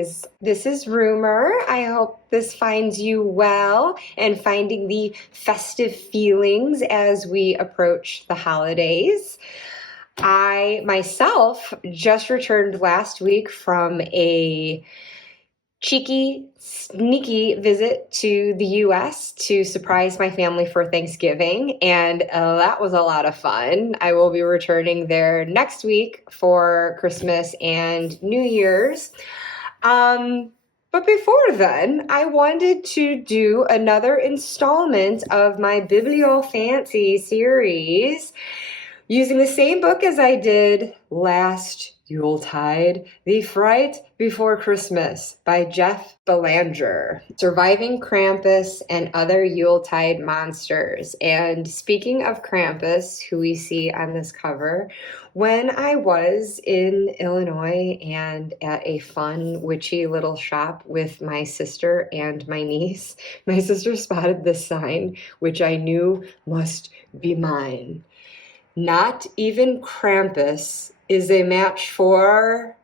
holidays. This is Rumor. I hope this finds you well and finding the festive feelings as we approach the holidays. I myself just returned last week from a cheeky, sneaky visit to the US to surprise my family for Thanksgiving, and that was a lot of fun. I will be returning there next week for Christmas and New Year's. But before then, I wanted to do another installment of my Biblio-Fancy series using the same book as I did last Yuletide, The Fright Before Christmas by Jeff Belanger, Surviving Krampus and Other Yuletide Monsters. And speaking of Krampus, who we see on this cover, when I was in Illinois and at a fun, witchy little shop with my sister and my niece, my sister spotted this sign, which I knew must be mine. Not even Krampus is a match for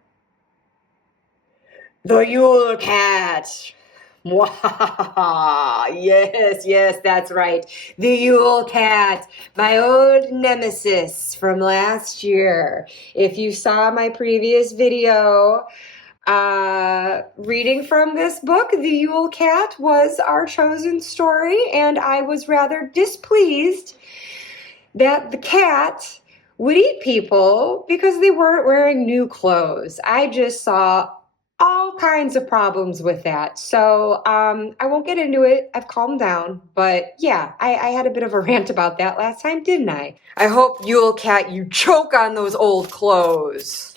the Yule Cat. Yes, that's right. The Yule Cat, my old nemesis from last year. If you saw my previous video, reading from this book, the Yule Cat was our chosen story, and I was rather displeased that the cat would eat people because they weren't wearing new clothes. I just saw all kinds of problems with that. So I won't get into it. I've calmed down. But yeah, I had a bit of a rant about that last time, didn't I? I hope, Yule Cat, you choke on those old clothes.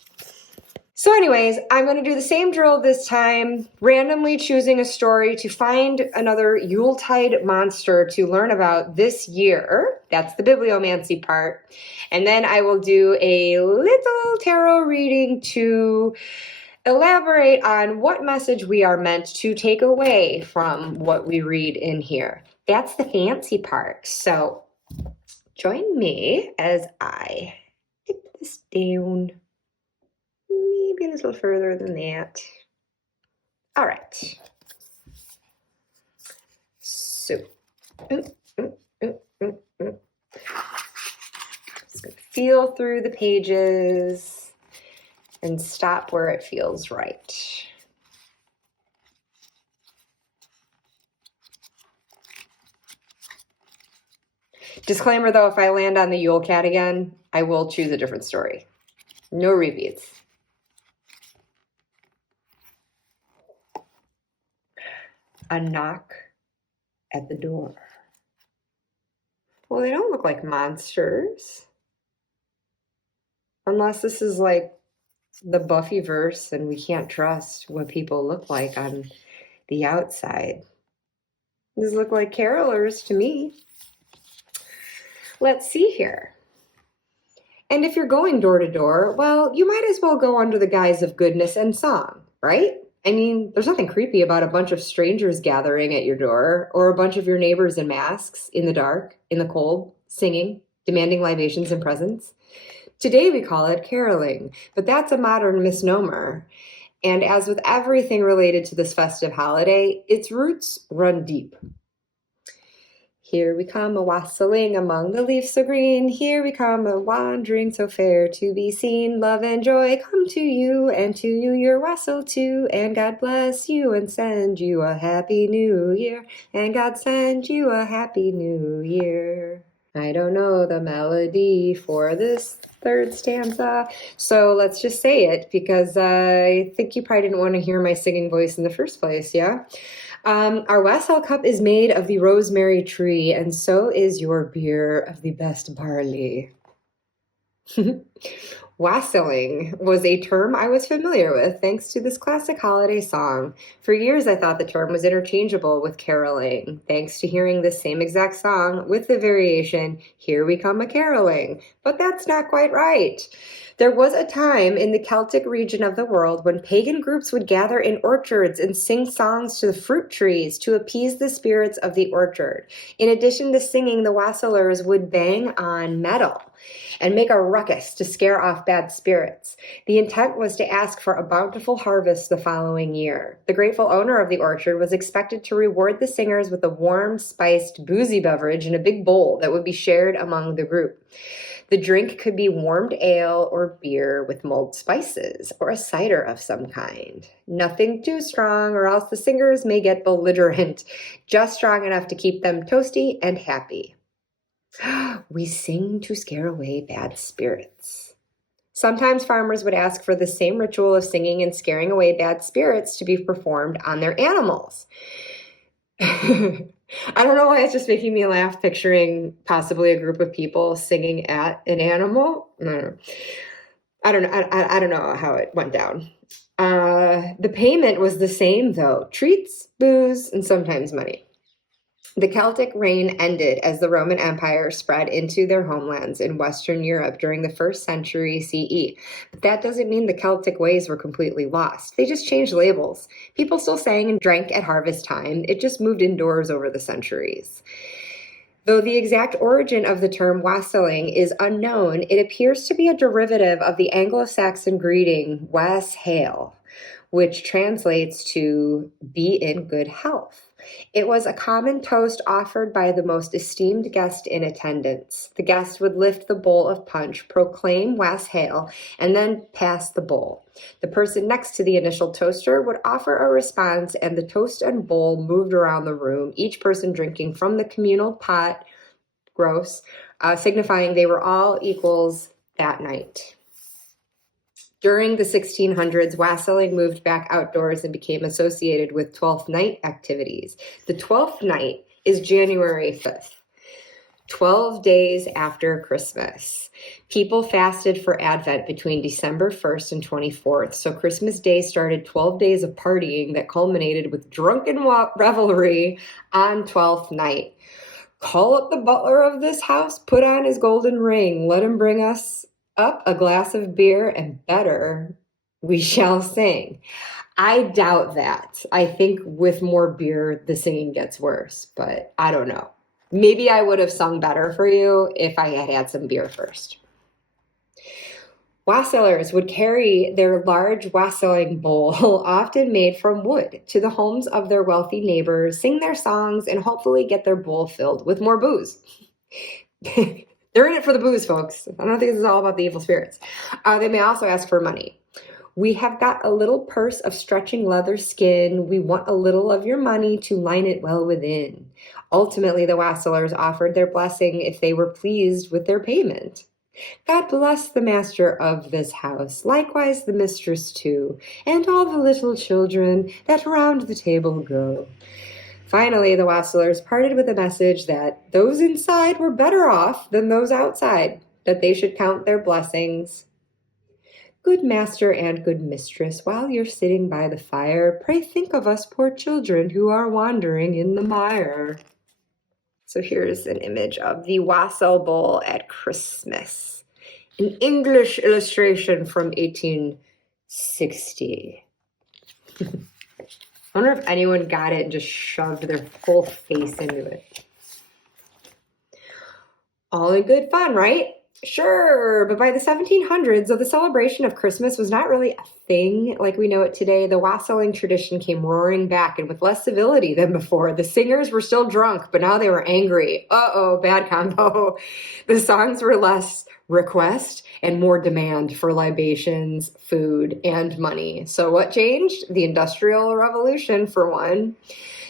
So anyways, I'm going to do the same drill this time, randomly choosing a story to find another Yuletide monster to learn about this year. That's the bibliomancy part. And then I will do a little tarot reading to elaborate on what message we are meant to take away from what we read in here. That's the fancy part. So join me as I dip this down. Maybe a little further than that. All right. So, just gonna feel through the pages and stop where it feels right. Disclaimer though, if I land on the Yule Cat again, I will choose a different story. No repeats. A knock at the door. Well, they don't look like monsters. Unless this is like the Buffyverse and we can't trust what people look like on the outside. These look like carolers to me. Let's see here. And if you're going door to door, well, you might as well go under the guise of goodness and song, right? I mean, there's nothing creepy about a bunch of strangers gathering at your door or a bunch of your neighbors in masks, in the dark, in the cold, singing, demanding libations and presents. Today we call it caroling, but that's a modern misnomer. And as with everything related to this festive holiday, its roots run deep. Here we come a-wassailing among the leaves so green. Here we come a-wandering so fair to be seen. Love and joy come to you, and to you your wassail too. And God bless you and send you a happy new year. And God send you a happy new year. I don't know the melody for this third stanza, so let's just say it because I think you probably didn't want to hear my singing voice in the first place, yeah? Our wassail cup is made of the rosemary tree, and so is your beer of the best barley. Wassailing was a term I was familiar with thanks to this classic holiday song. For years I thought the term was interchangeable with caroling, thanks to hearing the same exact song with the variation, "Here we come a-caroling." But that's not quite right. There was a time in the Celtic region of the world when pagan groups would gather in orchards and sing songs to the fruit trees to appease the spirits of the orchard. In addition to singing, the wassailers would bang on metal. and make a ruckus to scare off bad spirits. The intent was to ask for a bountiful harvest the following year. The grateful owner of the orchard was expected to reward the singers with a warm, spiced, boozy beverage in a big bowl that would be shared among the group. The drink could be warmed ale or beer with mulled spices, or a cider of some kind. Nothing too strong, or else the singers may get belligerent, just strong enough to keep them toasty and happy. We sing to scare away bad spirits. Sometimes farmers would ask for the same ritual of singing and scaring away bad spirits to be performed on their animals. I don't know why it's just making me laugh picturing possibly a group of people singing at an animal. I don't know how it went down. The payment was the same though. Treats, booze, and sometimes money. The Celtic reign ended as the Roman Empire spread into their homelands in Western Europe during the 1st century CE. But that doesn't mean the Celtic ways were completely lost. They just changed labels. People still sang and drank at harvest time. It just moved indoors over the centuries. Though the exact origin of the term wassailing is unknown, it appears to be a derivative of the Anglo-Saxon greeting was hail, which translates to be in good health. It was a common toast offered by the most esteemed guest in attendance. The guest would lift the bowl of punch, proclaim was hail, and then pass the bowl. The person next to the initial toaster would offer a response, and the toast and bowl moved around the room, each person drinking from the communal pot, signifying they were all equals that night. During the 1600s, wassailing moved back outdoors and became associated with Twelfth Night activities. The 12th night is January 5th, 12 days after Christmas. People fasted for Advent between December 1st and 24th, so Christmas Day started 12 days of partying that culminated with drunken revelry on 12th night. Call up the butler of this house, put on his golden ring, let him bring us up a glass of beer, and better we shall sing. I doubt that. I think with more beer, the singing gets worse, but I don't know. Maybe I would have sung better for you if I had had some beer first. Wassailers would carry their large wassailing bowl, often made from wood, to the homes of their wealthy neighbors, sing their songs, and hopefully get their bowl filled with more booze. They're in it for the booze, folks. I don't think this is all about the evil spirits. They may also ask for money. We have got a little purse of stretching leather skin. We want a little of your money to line it well within. Ultimately, the wassailers offered their blessing if they were pleased with their payment. God bless the master of this house, likewise the mistress too, and all the little children that round the table go. Finally, the wassailers parted with a message that those inside were better off than those outside, that they should count their blessings. Good master and good mistress, while you're sitting by the fire, pray think of us poor children who are wandering in the mire. So here's an image of the wassail bowl at Christmas. An English illustration from 1860. I wonder if anyone got it and just shoved their whole face into it. All in good fun, right? Sure, but by the 1700s, though the celebration of Christmas was not really a thing like we know it today, the wassailing tradition came roaring back, and with less civility than before. The singers were still drunk, but now they were angry. Uh-oh, bad combo. The songs were less request and more demand for libations, food, and money. So what changed? The Industrial Revolution, for one.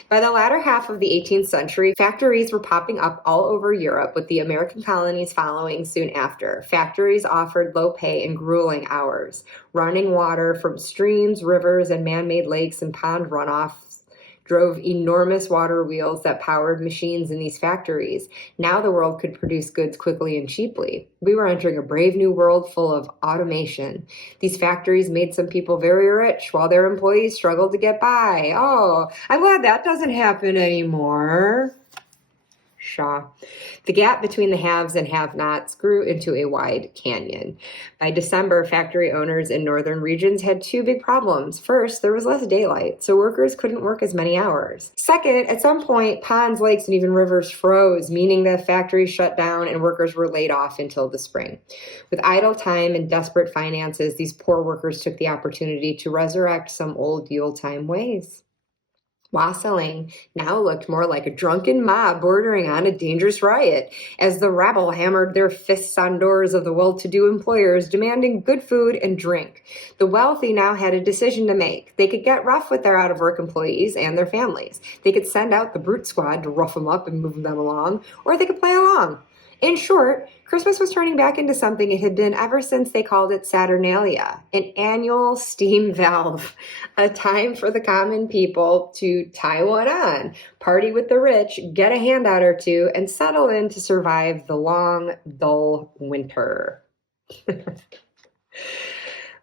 By the latter half of the 18th century, factories were popping up all over Europe, with the American colonies following soon after. Factories offered low pay and grueling hours. Running water from streams, rivers, and man-made lakes and pond runoffs drove enormous water wheels that powered machines in these factories. Now the world could produce goods quickly and cheaply. We were entering a brave new world full of automation. These factories made some people very rich while their employees struggled to get by. Oh, I'm glad that doesn't happen anymore. Shaw. The gap between the haves and have-nots grew into a wide canyon. By December, factory owners in northern regions had two big problems. First, there was less daylight, so workers couldn't work as many hours. Second, at some point, ponds, lakes, and even rivers froze, meaning the factories shut down and workers were laid off until the spring. With idle time and desperate finances, these poor workers took the opportunity to resurrect some old Yuletime ways. Wassailing now looked more like a drunken mob bordering on a dangerous riot, as the rabble hammered their fists on doors of the well-to-do employers, demanding good food and drink. The wealthy now had a decision to make. They could get rough with their out-of-work employees and their families. They could send out the brute squad to rough them up and move them along, or they could play along. In short, Christmas was turning back into something it had been ever since they called it Saturnalia, an annual steam valve, a time for the common people to tie one on, party with the rich, get a handout or two, and settle in to survive the long, dull winter.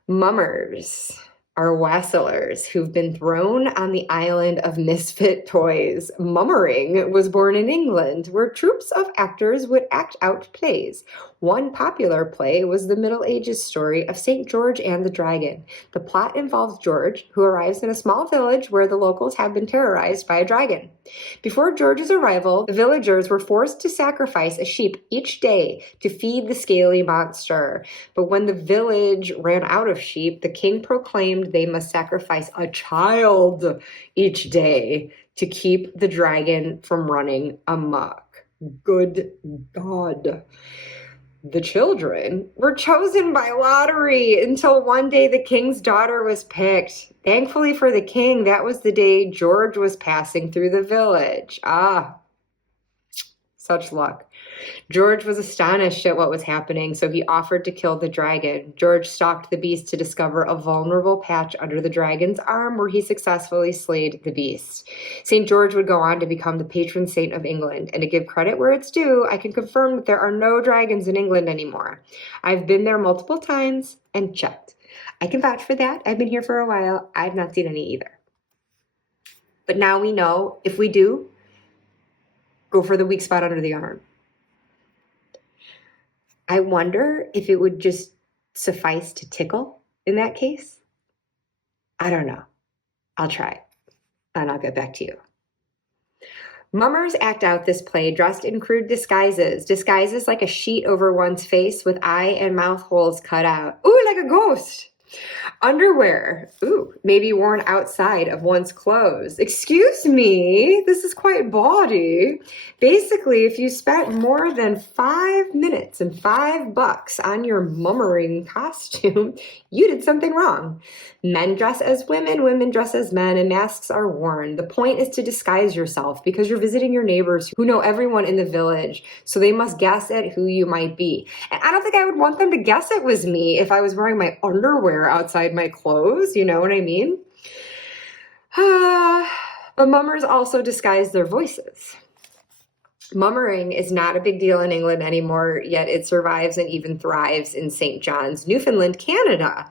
Mummers are wassailers who've been thrown on the island of misfit toys. Mummering was born in England, where troops of actors would act out plays. One popular play was the Middle Ages story of St. George and the Dragon. The plot involves George, who arrives in a small village where the locals have been terrorized by a dragon. Before George's arrival, the villagers were forced to sacrifice a sheep each day to feed the scaly monster. But when the village ran out of sheep, the king proclaimed they must sacrifice a child each day to keep the dragon from running amok. Good God. The children were chosen by lottery until one day the king's daughter was picked. Thankfully for the king, that was the day George was passing through the village. Ah, such luck. George was astonished at what was happening, so he offered to kill the dragon. George stalked the beast to discover a vulnerable patch under the dragon's arm where he successfully slayed the beast. St. George would go on to become the patron saint of England, and to give credit where it's due, I can confirm that there are no dragons in England anymore. I've been there multiple times and checked. I can vouch for that. I've been here for a while. I've not seen any either. But now we know, if we do, go for the weak spot under the arm. I wonder if it would just suffice to tickle in that case. I don't know. I'll try, and I'll get back to you. Mummers act out this play dressed in crude disguises like a sheet over one's face with eye and mouth holes cut out. Ooh, like a ghost. Underwear, maybe worn outside of one's clothes. Excuse me, this is quite bawdy. Basically, if you spent more than 5 minutes and $5 on your mummering costume, you did something wrong. Men dress as women, women dress as men, and masks are worn. The point is to disguise yourself because you're visiting your neighbors who know everyone in the village, so they must guess at who you might be. And I don't think I would want them to guess it was me if I was wearing my underwear outside my clothes, you know what I mean? But mummers also disguise their voices. Mummering is not a big deal in England anymore, yet it survives and even thrives in St. John's, Newfoundland, Canada.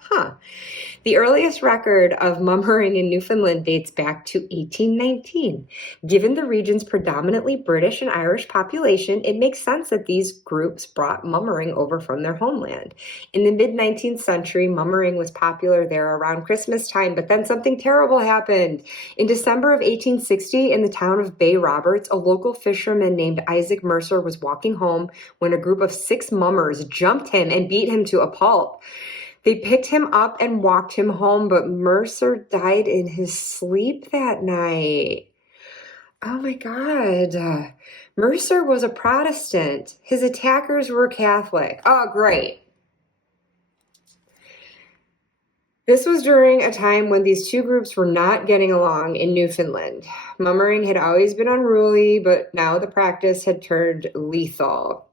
The earliest record of mummering in Newfoundland dates back to 1819. Given the region's predominantly British and Irish population, it makes sense that these groups brought mummering over from their homeland. In the mid-19th century, mummering was popular there around Christmas time, but then something terrible happened. In December of 1860, in the town of Bay Roberts, a local fisherman named Isaac Mercer was walking home when a group of 6 mummers jumped him and beat him to a pulp. They picked him up and walked him home, but Mercer died in his sleep that night. Oh my God. Mercer was a Protestant. His attackers were Catholic. Oh, great. This was during a time when these two groups were not getting along in Newfoundland. Mummering had always been unruly, but now the practice had turned lethal.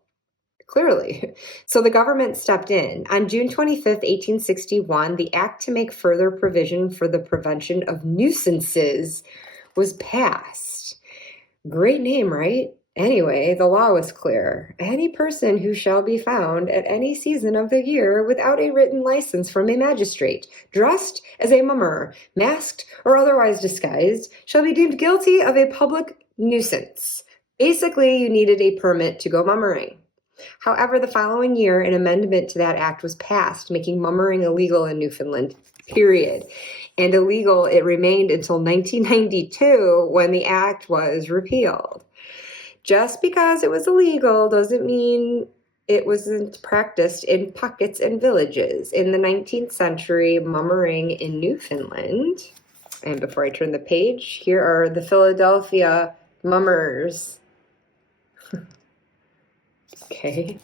Clearly. So the government stepped in. On June 25th, 1861, the Act to make further provision for the prevention of nuisances was passed. Great name, right? Anyway, the law was clear. Any person who shall be found at any season of the year without a written license from a magistrate, dressed as a mummer, masked or otherwise disguised, shall be deemed guilty of a public nuisance. Basically, you needed a permit to go mummering. However, the following year, an amendment to that act was passed, making mummering illegal in Newfoundland, period. And illegal it remained until 1992 when the act was repealed. Just because it was illegal doesn't mean it wasn't practiced in pockets and villages. In the 19th century, mummering in Newfoundland, and before I turn the page, here are the Philadelphia mummers. Okay.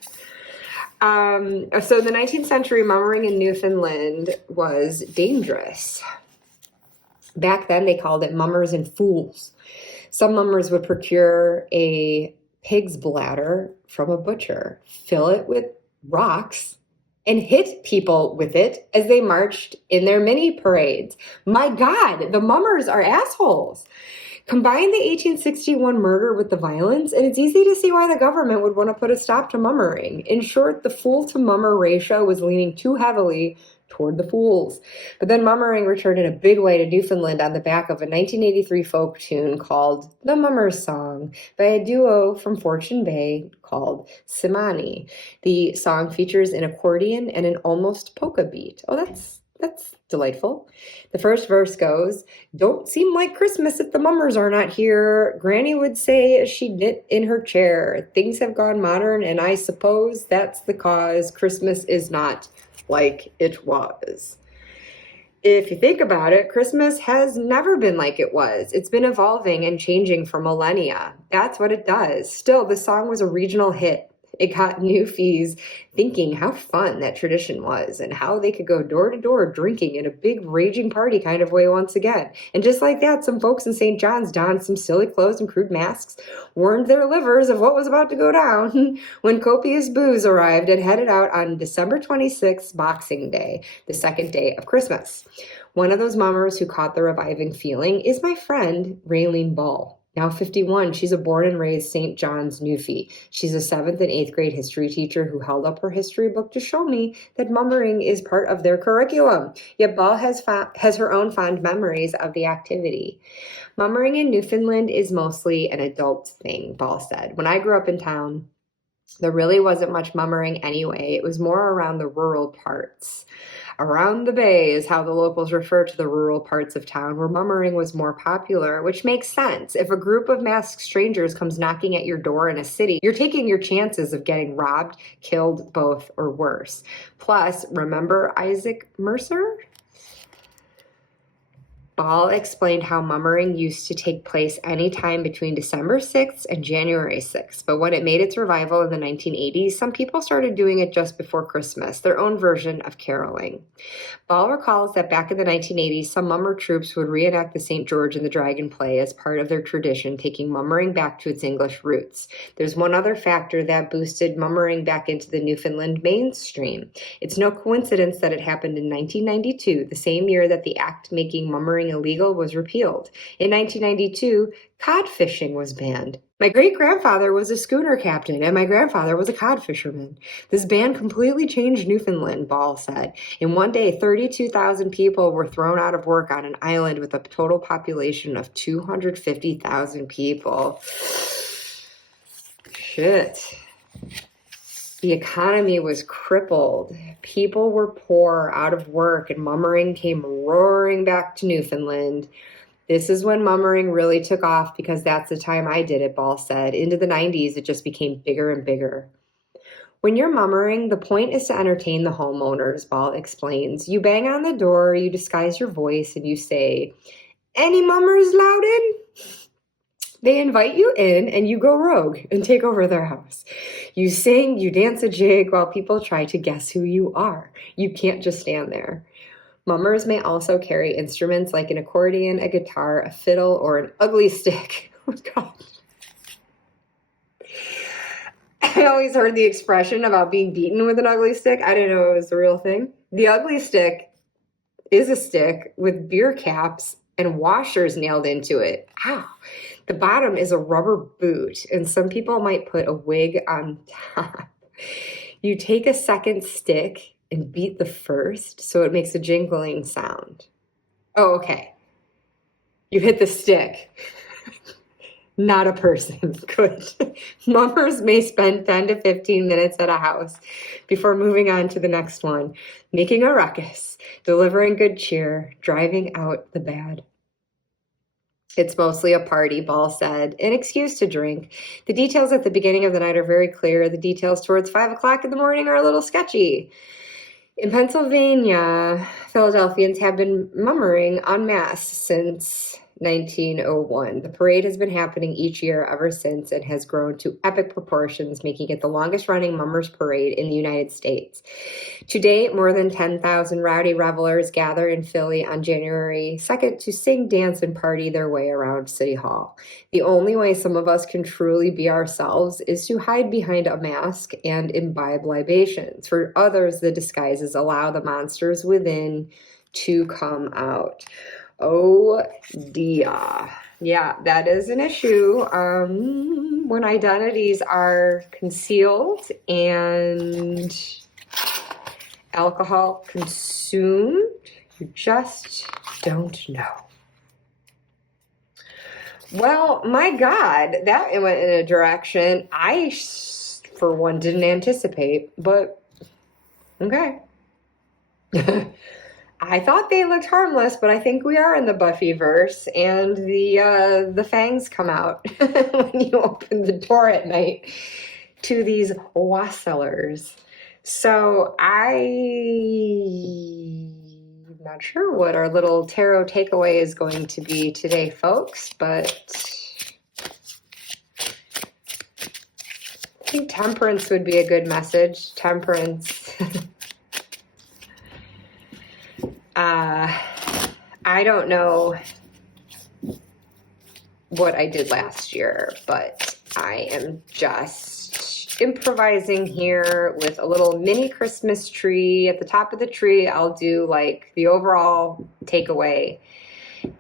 So the 19th century mummering in Newfoundland was dangerous. Back then, they called it mummers and fools. Some mummers would procure a pig's bladder from a butcher, fill it with rocks, and hit people with it as they marched in their mini parades. My God, the mummers are assholes. Combine the 1861 murder with the violence, and it's easy to see why the government would want to put a stop to mummering. In short, the fool-to-mummer ratio was leaning too heavily toward the fools. But then mummering returned in a big way to Newfoundland on the back of a 1983 folk tune called The Mummer's Song by a duo from Fortune Bay called Simani. The song features an accordion and an almost polka beat. Oh, that's delightful. The first verse goes, "Don't seem like Christmas if the mummers are not here. Granny would say as she knit in her chair. Things have gone modern, and I suppose that's the cause. Christmas is not like it was." If you think about it, Christmas has never been like it was. It's been evolving and changing for millennia. That's what it does. Still, the song was a regional hit. It got Newfies thinking how fun that tradition was and how they could go door to door drinking in a big raging party kind of way once again. And just like that, some folks in St. John's donned some silly clothes and crude masks, warned their livers of what was about to go down when copious booze arrived and headed out on December 26th, Boxing Day, the second day of Christmas. One of those mummers who caught the reviving feeling is my friend, Raylene Ball. Now 51, she's a born and raised St. John's Newfie. She's a 7th and 8th grade history teacher who held up her history book to show me that mummering is part of their curriculum. Yet Ball has her own fond memories of the activity. Mummering in Newfoundland is mostly an adult thing, Ball said. When I grew up in town, there really wasn't much mummering anyway. It was more around the rural parts. Around the bay is how the locals refer to the rural parts of town where mummering was more popular, which makes sense. If a group of masked strangers comes knocking at your door in a city, you're taking your chances of getting robbed, killed, both, or worse. Plus, remember Isaac Mercer? Ball explained how mummering used to take place anytime between December 6th and January 6th, but when it made its revival in the 1980s, some people started doing it just before Christmas, their own version of caroling. Ball recalls that back in the 1980s, some mummer troops would reenact the St. George and the Dragon play as part of their tradition, taking mummering back to its English roots. There's one other factor that boosted mummering back into the Newfoundland mainstream. It's no coincidence that it happened in 1992, the same year that the act making mummering illegal was repealed. In 1992, cod fishing was banned. My great-grandfather was a schooner captain, and my grandfather was a cod fisherman. This ban completely changed Newfoundland, Ball said. In one day, 32,000 people were thrown out of work on an island with a total population of 250,000 people. Shit. The economy was crippled. People were poor, out of work, and mummering came roaring back to Newfoundland. This is when mummering really took off because that's the time I did it, Ball said. Into the 90s, it just became bigger and bigger. When you're mummering, the point is to entertain the homeowners, Ball explains. You bang on the door, you disguise your voice, and you say, "Any mummers loud in?" They invite you in and you go rogue and take over their house. You sing, you dance a jig while people try to guess who you are. You can't just stand there. Mummers may also carry instruments like an accordion, a guitar, a fiddle, or an ugly stick. Oh, God. I always heard the expression about being beaten with an ugly stick. I didn't know it was the real thing. The ugly stick is a stick with beer caps and washers nailed into it. Ow. The bottom is a rubber boot, and some people might put a wig on top. You take a second stick and beat the first so it makes a jingling sound. Oh, okay. You hit the stick. not a person. Good. Mummers may spend 10 to 15 minutes at a house before moving on to the next one, making a ruckus, delivering good cheer, driving out the bad. It's mostly a party, Ball said, an excuse to drink. The details at the beginning of the night are very clear. The details towards 5 o'clock in the morning are a little sketchy. In Pennsylvania, Philadelphians have been mummering en masse since 1901. The parade has been happening each year ever since and has grown to epic proportions, making it the longest-running mummers parade in the United States. To date, more than 10,000 rowdy revelers gather in Philly on January 2nd to sing, dance, and party their way around City Hall. The only way some of us can truly be ourselves is to hide behind a mask and imbibe libations. For others, the disguises allow the monsters within to come out. Oh dear. Yeah, that is an issue. When identities are concealed and alcohol consumed, you just don't know. Well, my God, that went in a direction I, for one, didn't anticipate, but okay. I thought they looked harmless, but I think we are in the Buffy-verse, and the fangs come out when you open the door at night to these wassellers. So I'm not sure what our little tarot takeaway is going to be today, folks, but I think temperance would be a good message. Temperance. I don't know what I did last year, but I am just improvising here with a little mini Christmas tree. At the top of the tree, I'll do like the overall takeaway.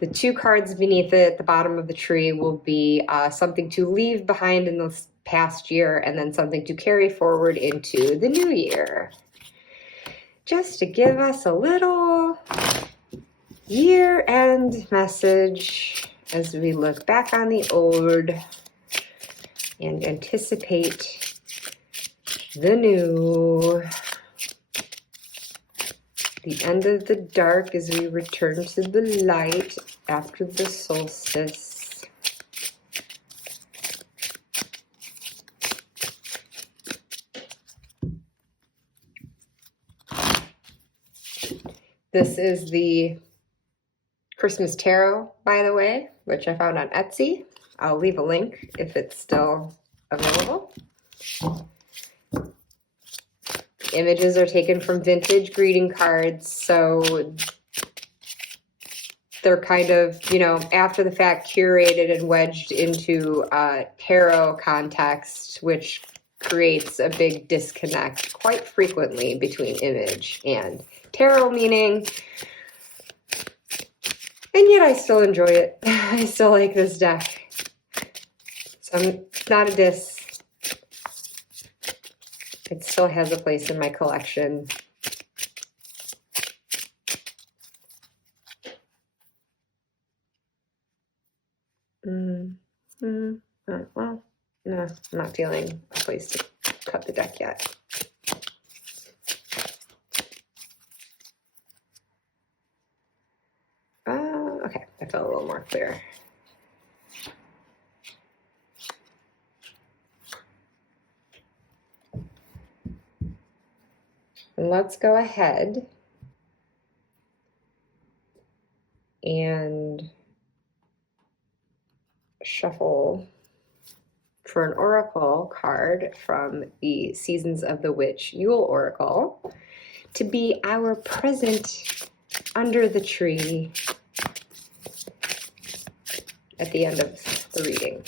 The 2 cards beneath it at the bottom of the tree will be something to leave behind in the past year and then something to carry forward into the new year. Just to give us a little year-end message as we look back on the old and anticipate the new. The end of the dark as we return to the light after the solstice. This is the Christmas Tarot, by the way, which I found on Etsy. I'll leave a link if it's still available. Images are taken from vintage greeting cards, so they're kind of, you know, after the fact curated and wedged into tarot context, which creates a big disconnect quite frequently between image and tarot meaning. And yet I still enjoy it. I still like this deck. So I'm not a diss. It still has a place in my collection. Well, no, I'm not feeling a place to cut the deck yet. Okay, I felt a little more clear. Let's go ahead and shuffle for an oracle card from the Seasons of the Witch Yule Oracle to be our present under the tree at the end of the reading.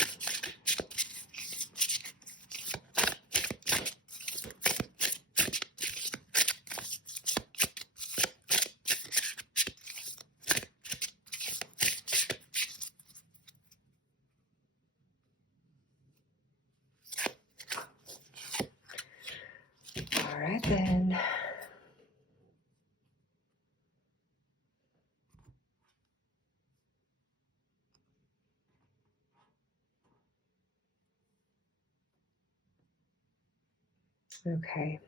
All right then. Okay.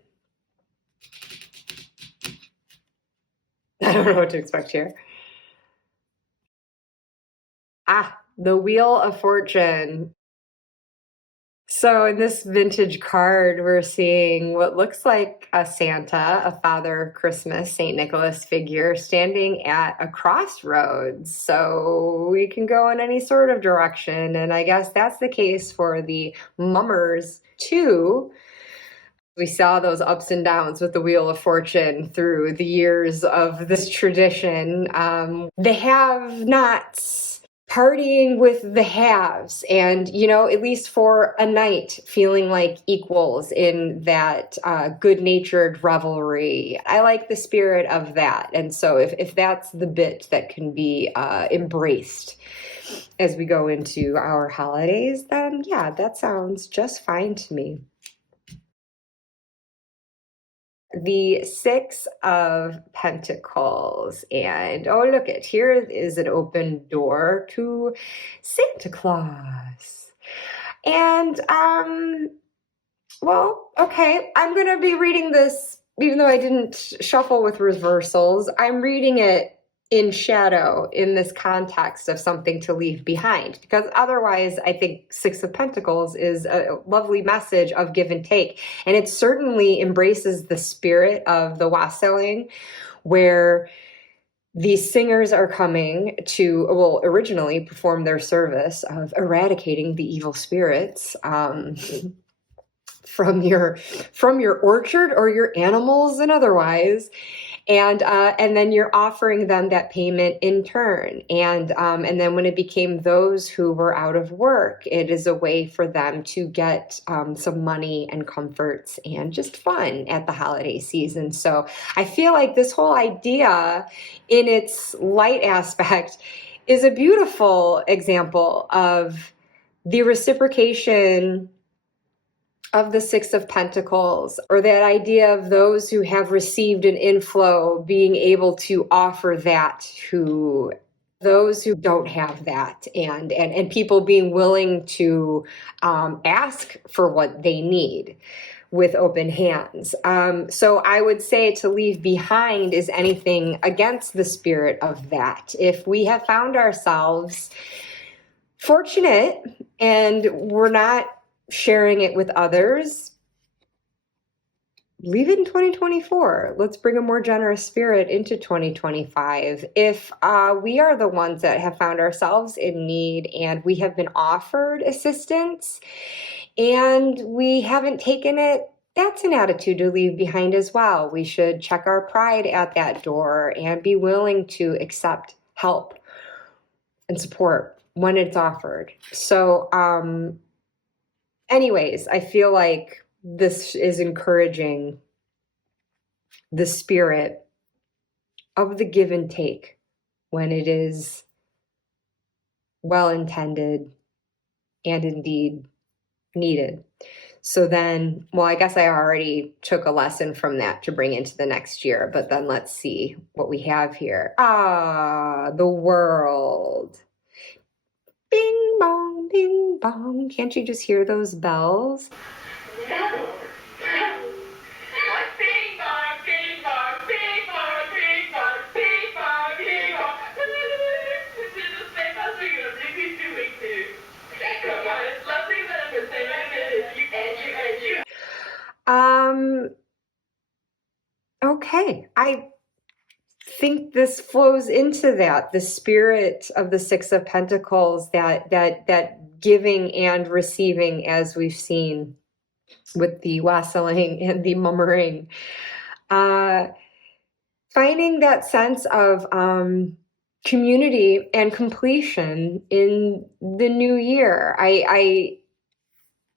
I don't know what to expect here. The Wheel of Fortune. So in this vintage card, we're seeing what looks like a Santa, a Father Christmas, St. Nicholas figure standing at a crossroads. So we can go in any sort of direction. And I guess that's the case for the mummers too. We saw those ups and downs with the Wheel of Fortune through the years of this tradition. The have-nots partying with the haves, and, at least for a night, feeling like equals in that good-natured revelry. I like the spirit of that. And so if that's the bit that can be embraced as we go into our holidays, then yeah, that sounds just fine to me. The Six of Pentacles. And oh, look it, here is an open door to Santa Claus. And well, okay, I'm gonna be reading this, even though I didn't shuffle with reversals. I'm reading it in shadow in this context of something to leave behind, because otherwise I think Six of Pentacles is a lovely message of give and take, and it certainly embraces the spirit of the wassailing, where these singers are coming to, well, originally perform their service of eradicating the evil spirits from your orchard or your animals and otherwise. And then you're offering them that payment in turn. And then when it became those who were out of work, it is a way for them to get some money and comforts and just fun at the holiday season. So I feel like this whole idea in its light aspect is a beautiful example of the reciprocation of the Six of Pentacles, or that idea of those who have received an inflow being able to offer that to those who don't have that, and people being willing to ask for what they need with open hands. So I would say to leave behind is anything against the spirit of that. If we have found ourselves fortunate and we're not sharing it with others, leave it in 2024. Let's bring a more generous spirit into 2025. If we are the ones that have found ourselves in need and we have been offered assistance and we haven't taken it, that's an attitude to leave behind as well. We should check our pride at that door and be willing to accept help and support when it's offered. So, anyways, I feel like this is encouraging the spirit of the give and take when it is well intended and indeed needed. So then, well, I guess I already took a lesson from that to bring into the next year, but then let's see what we have here. The World. Bing bong, bing bong. Can't you just hear those bells? No. Okay, I think this flows into that, the spirit of the Six of Pentacles, that giving and receiving, as we've seen with the wassailing and the mummering. Finding that sense of community and completion in the new year.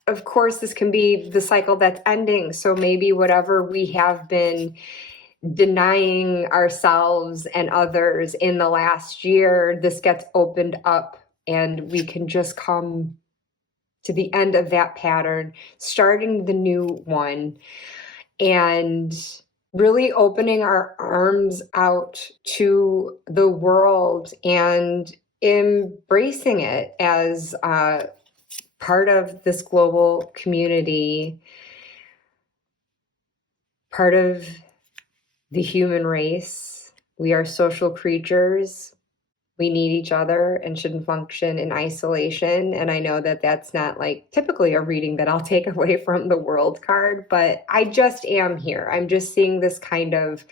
Of course, this can be the cycle that's ending. So maybe whatever we have been denying ourselves and others in the last year, this gets opened up and we can just come to the end of that pattern, starting the new one, and really opening our arms out to the world and embracing it as part of this global community part of the human race. We are social creatures. We need each other and shouldn't function in isolation. And I know that that's not like typically a reading that I'll take away from the world card, but I just am here. I'm just seeing this kind of,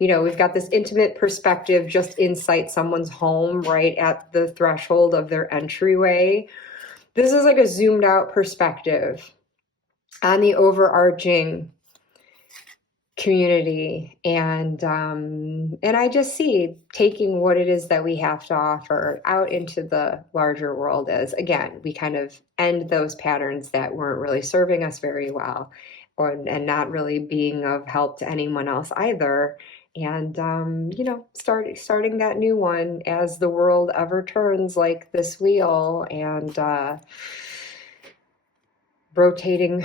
we've got this intimate perspective just inside someone's home, right at the threshold of their entryway. This is like a zoomed out perspective on the overarching community, and I just see taking what it is that we have to offer out into the larger world as, again, we kind of end those patterns that weren't really serving us very well, and not really being of help to anyone else either, and starting that new one as the world ever turns like this wheel, and rotating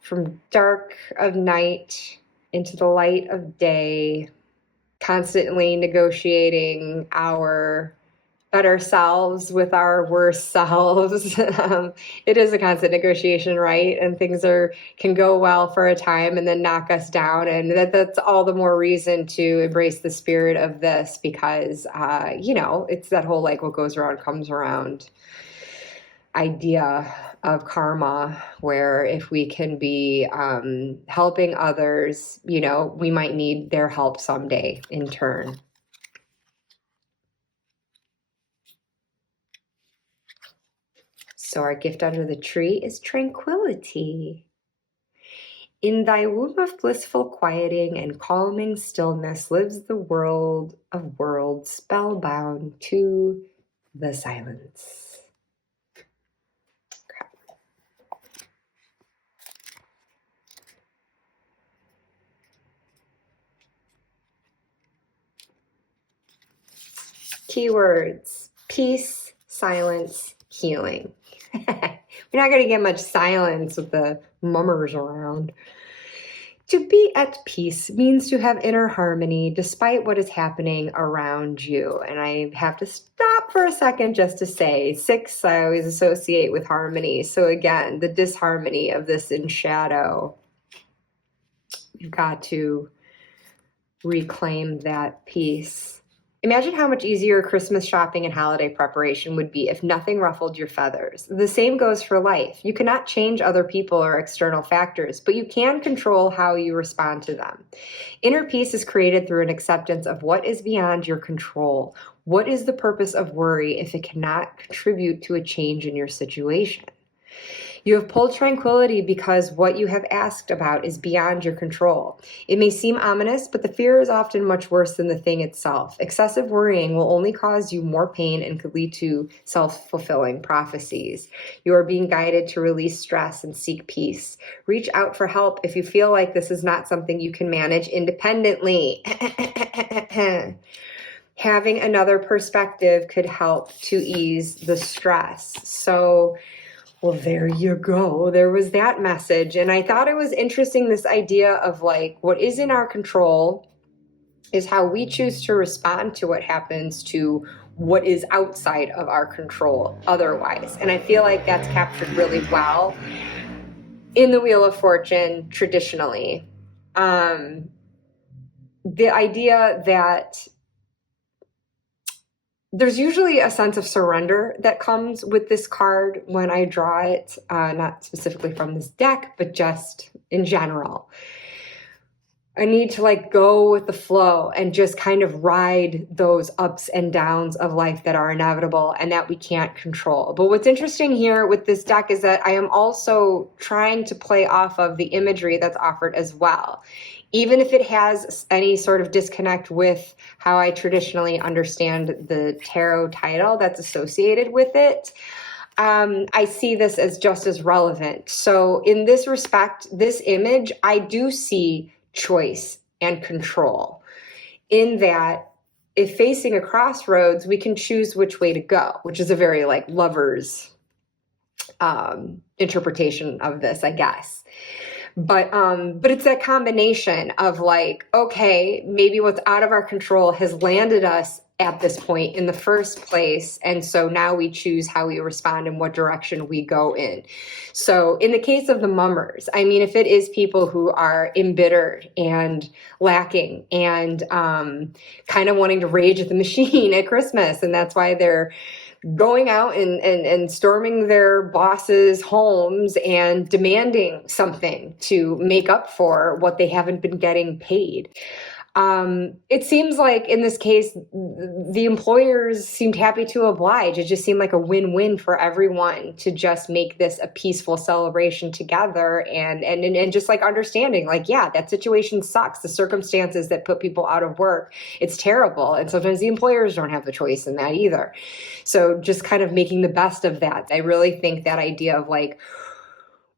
from dark of night into the light of day, constantly negotiating our better selves with our worst selves. It is a constant negotiation, right? And things can go well for a time and then knock us down. And that's all the more reason to embrace the spirit of this, because, it's that whole like what goes around comes around idea of karma, where if we can be helping others, we might need their help someday in turn. So our gift under the tree is tranquility. In thy womb of blissful quieting and calming stillness lives the world of worlds, spellbound to the silence. Keywords: peace, silence, healing. We're not going to get much silence with the mummers around. To be at peace means to have inner harmony despite what is happening around you. And I have to stop for a second just to say 6 I always associate with harmony. So again, the disharmony of this in shadow. You've got to reclaim that peace. Imagine how much easier Christmas shopping and holiday preparation would be if nothing ruffled your feathers. The same goes for life. You cannot change other people or external factors, but you can control how you respond to them. Inner peace is created through an acceptance of what is beyond your control. What is the purpose of worry if it cannot contribute to a change in your situation? You have pulled tranquility because what you have asked about is beyond your control. It may seem ominous, but the fear is often much worse than the thing itself. Excessive worrying will only cause you more pain and could lead to self-fulfilling prophecies. You are being guided to release stress and seek peace. Reach out for help if you feel like this is not something you can manage independently. Having another perspective could help to ease the stress. So, well, there you go. There was that message. And I thought it was interesting, this idea of like what is in our control is how we choose to respond to what happens to what is outside of our control otherwise. And I feel like that's captured really well in the Wheel of Fortune traditionally. The idea that there's usually a sense of surrender that comes with this card when I draw it, not specifically from this deck, but just in general. I need to like go with the flow and just kind of ride those ups and downs of life that are inevitable and that we can't control. But what's interesting here with this deck is that I am also trying to play off of the imagery that's offered as well. Even if it has any sort of disconnect with how I traditionally understand the tarot title that's associated with it, I see this as just as relevant. So in this respect, this image, I do see choice and control, in that if facing a crossroads, we can choose which way to go, which is a very like lover's interpretation of this, I guess. But it's that combination of like, okay, maybe what's out of our control has landed us at this point in the first place. And so now we choose how we respond and what direction we go in. So in the case of the mummers, I mean, if it is people who are embittered and lacking and kind of wanting to rage at the machine at Christmas, and that's why they're going out and storming their bosses' homes and demanding something to make up for what they haven't been getting paid. It seems like in this case, the employers seemed happy to oblige. It just seemed like a win-win for everyone to just make this a peaceful celebration together and just like understanding, like, yeah, that situation sucks. The circumstances that put people out of work, it's terrible. And sometimes the employers don't have the choice in that either. So just kind of making the best of that. I really think that idea of like,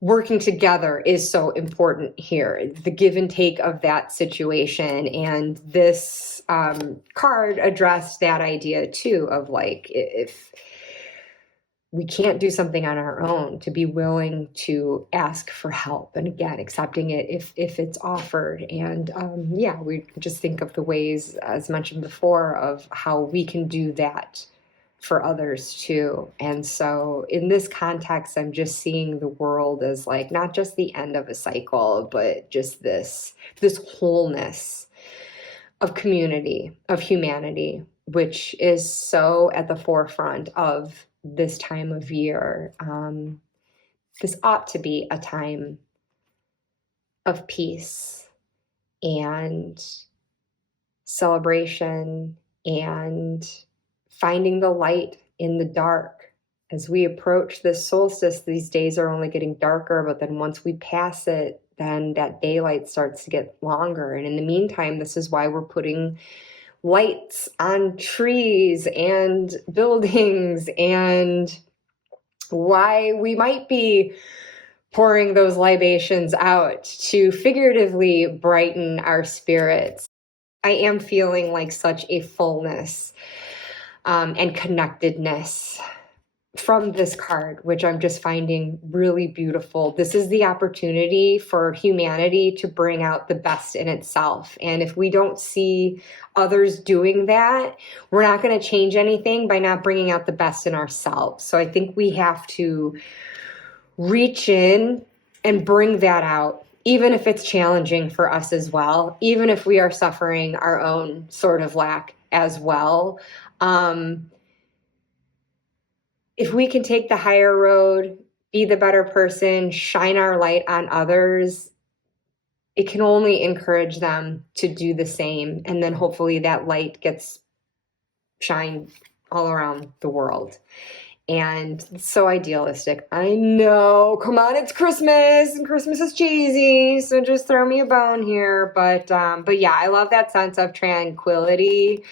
working together is so important here, the give and take of that situation. And this card addressed that idea too, of like, if we can't do something on our own, to be willing to ask for help. And again, accepting it if it's offered. And yeah, we just think of the ways, as mentioned before, of how we can do that for others too. And so in this context, I'm just seeing the world as like not just the end of a cycle, but just this wholeness of community, of humanity, which is so at the forefront of this time of year. This ought to be a time of peace and celebration and finding the light in the dark. As we approach this solstice, these days are only getting darker, but then once we pass it, then that daylight starts to get longer. And in the meantime, this is why we're putting lights on trees and buildings, and why we might be pouring those libations out to figuratively brighten our spirits. I am feeling like such a fullness and connectedness from this card, which I'm just finding really beautiful. This is the opportunity for humanity to bring out the best in itself. And if we don't see others doing that, we're not going to change anything by not bringing out the best in ourselves. So I think we have to reach in and bring that out, even if it's challenging for us as well, even if we are suffering our own sort of lack as well. If we can take the higher road, be the better person, shine our light on others, it can only encourage them to do the same. And then hopefully that light gets shined all around the world. And it's so idealistic. I know, come on, it's Christmas and Christmas is cheesy, so just throw me a bone here. But yeah, I love that sense of tranquility.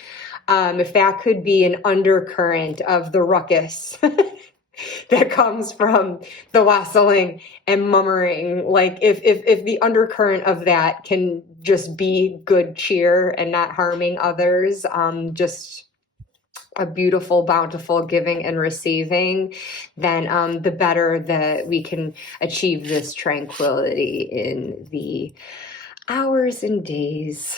If that could be an undercurrent of the ruckus that comes from the wassailing and mummering, like if the undercurrent of that can just be good cheer and not harming others, just a beautiful, bountiful giving and receiving, then the better that we can achieve this tranquility in the hours and days,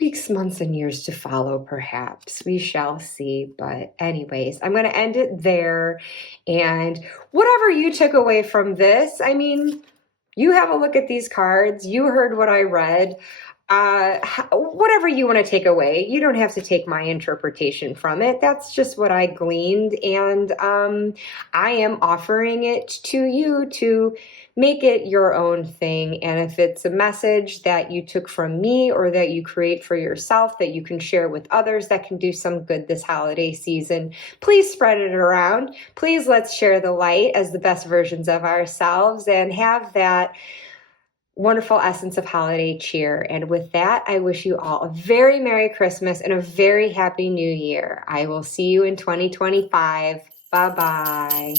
weeks, months, and years to follow, perhaps. We shall see. But anyways, I'm going to end it there. And whatever you took away from this, I mean, you have a look at these cards. You heard what I read. Whatever you want to take away, you don't have to take my interpretation from it. That's just what I gleaned. And I am offering it to you to make it your own thing. And if it's a message that you took from me or that you create for yourself that you can share with others that can do some good this holiday season, please spread it around. Please let's share the light as the best versions of ourselves and have that wonderful essence of holiday cheer. And with that, I wish you all a very Merry Christmas and a very Happy New Year. I will see you in 2025. Bye-bye.